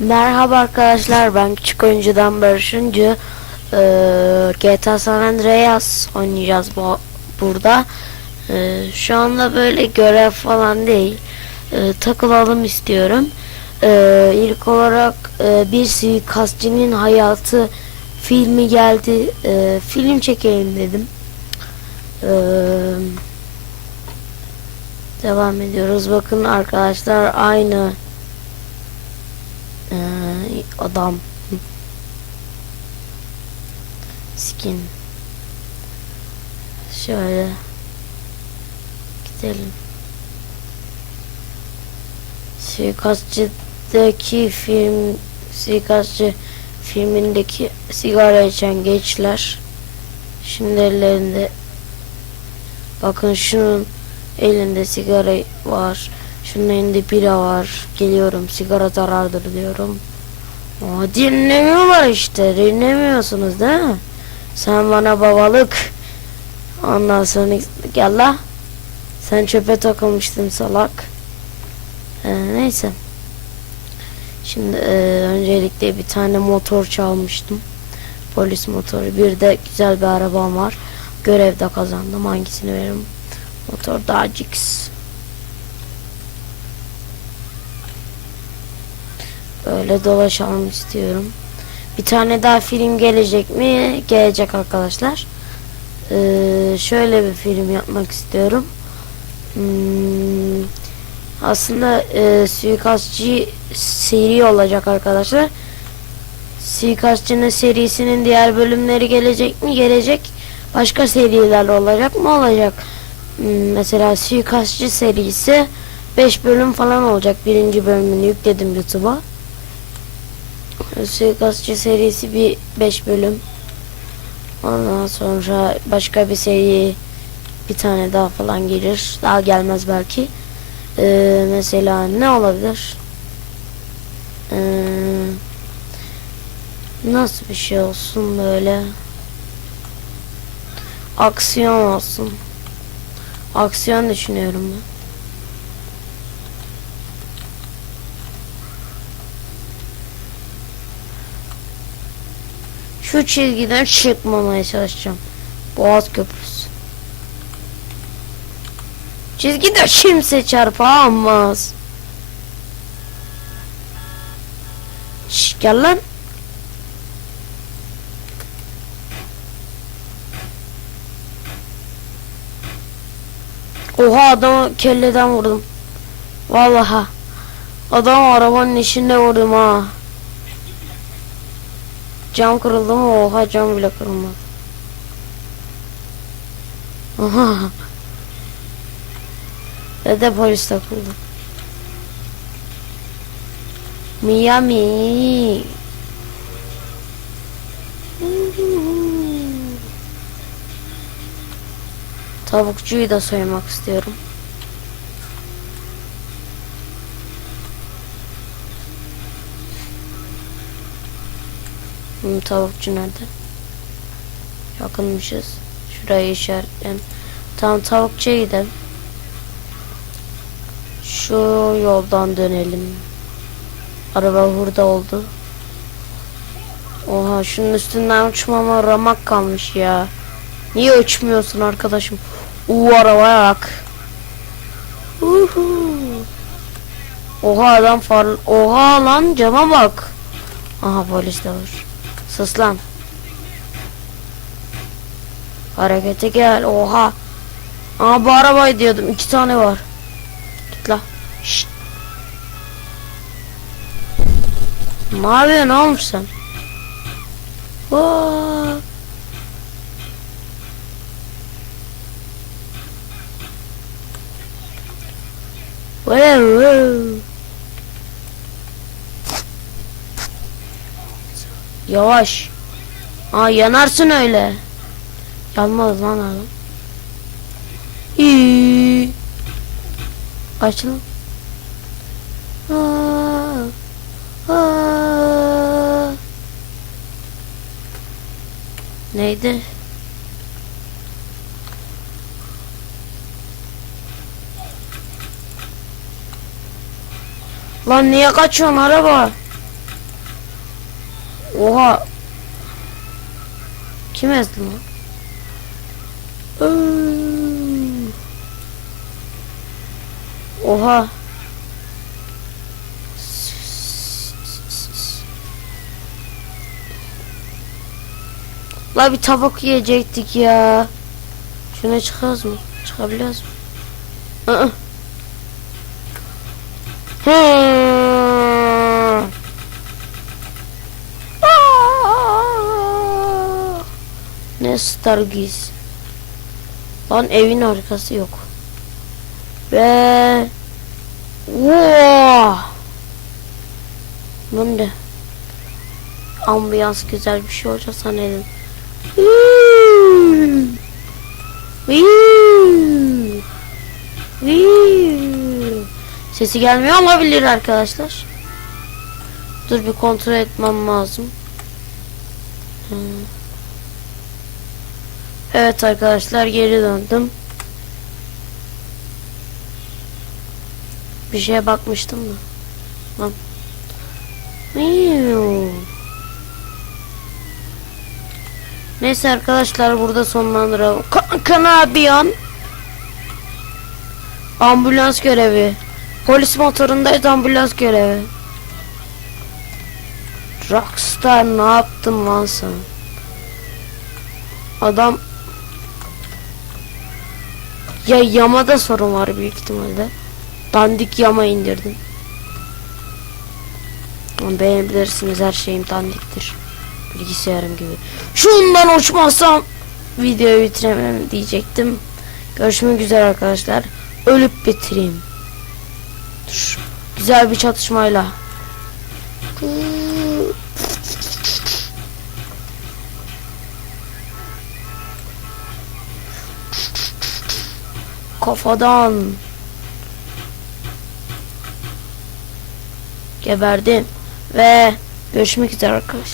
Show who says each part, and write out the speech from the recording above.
Speaker 1: Merhaba arkadaşlar ben küçük oyuncudan Barışıncı Ee, GTA San Andreas oynayacağız bu burada. Ee, şu anda böyle görev falan değil Ee, takılalım istiyorum. Ee, ilk olarak e, bir suikastçının hayatı filmi geldi Ee, film çekeyim dedim. Ee, devam ediyoruz. Bakın arkadaşlar aynı ee, adam. Skin. Şöyle. Gidelim. Suikastçıdaki film suikastçı filmindeki sigara içen gençler. Şimdi ellerinde. Bakın şunun elinde sigara var şunun elinde bira var. Geliyorum sigara zarardır diyorum. Ama dinlemiyorlar işte. Dinlemiyorsunuz değil mi? Sen bana babalık. Ondan sonra gel la. Sen çöpe takılmıştın salak. Ee, neyse. Şimdi e, öncelikle bir tane motor çalmıştım. Polis motoru. Bir de güzel bir arabam var. Görevde kazandım. Hangisini veririm? Motor Dajix. Böyle dolaşalım istiyorum. Bir tane daha film gelecek mi? Gelecek arkadaşlar. Ee, şöyle bir film yapmak istiyorum. Hmm, aslında e, suikastçı seri olacak arkadaşlar. Suikastçının serisinin diğer bölümleri gelecek mi? Gelecek. Başka seriler olacak mı? Olacak. Hmm, mesela suikastçı serisi 5 bölüm falan olacak. Birinci bölümünü yükledim YouTube'a. Suikastçı serisi bir 5 bölüm. Ondan sonra başka bir seri bir tane daha falan gelir. Daha gelmez belki. Ee, mesela ne olabilir? Ee, nasıl bir şey olsun böyle? Aksiyon olsun. Aksiyon düşünüyorum ben. Şu çizgiden çıkmamaya çalışacağım. Boğaz Köprüsü. Çizgide kimse çarpamaz. Şş, gel lan. Oha adamı kelleden vurdum. Vallahi. Adam arabanın içinde vurdum ha. Cam kırıldı mı? Oha cam bile kırılmadı. Aha. Ve de polis takıldı. Miami. Tavukçuyu da soymak istiyorum. Hmm, tavukçu nerede? Yakınmışız. Şurayı işaretleyelim. Tamam tavukçuya gidelim. Şu yoldan dönelim. Araba burada oldu. Oha şunun üstünden uçmama ramak kalmış ya. Niye uçmuyorsun arkadaşım? Uuu arabaya bak. Uhu. Oha adam far... Oha lan cama bak. Aha polis de var. Sus lan. Harekete gel. Oha. Aa bu arabayı diyordum. iki tane var. Git la. Şşt. Ne yapıyorsun oğlum sen? Vaa. Wow. Yavaş. Aa yanarsın öyle. Yanmaz lan adam. İyi. Aç lan. Aa, aa. Neydi? Lan niye kaçıyorsun araba? Oha. Kim ezdi lan? Oha. La bir tabak yiyecektik ya. Şuna çıkarız mı? Çıkabiliyoruz mu? Hı. Hı. Aa! Ne stargiz. Lan evin arkası yok. Ve Wow. Ben de ambiyans güzel bir şey olacak sanırım. Sesi gelmiyor olabilir arkadaşlar. Dur bir kontrol etmem lazım. Hmm. Evet arkadaşlar geri döndüm. Bir şeye bakmıştım da. Lan. Neyse arkadaşlar burada sonlandıralım. Kanka ne yapıyorsun? Ambulans görevi. Polis motorundayız ambulans görevi. Rockstar ne yaptın lan sen? Adam ya yamada sorun var büyük ihtimalle. Dandik yama indirdim. Ama Beğenebilirsiniz her şeyim dandiktir. Bilgisayarım gibi. Şundan uçmazsam videoyu bitiremem diyecektim. Görüşmek üzere arkadaşlar. Ölüp bitireyim. Dur. Güzel bir çatışmayla. Kafadan. Geberdim. Ve görüşmek üzere arkadaşlar.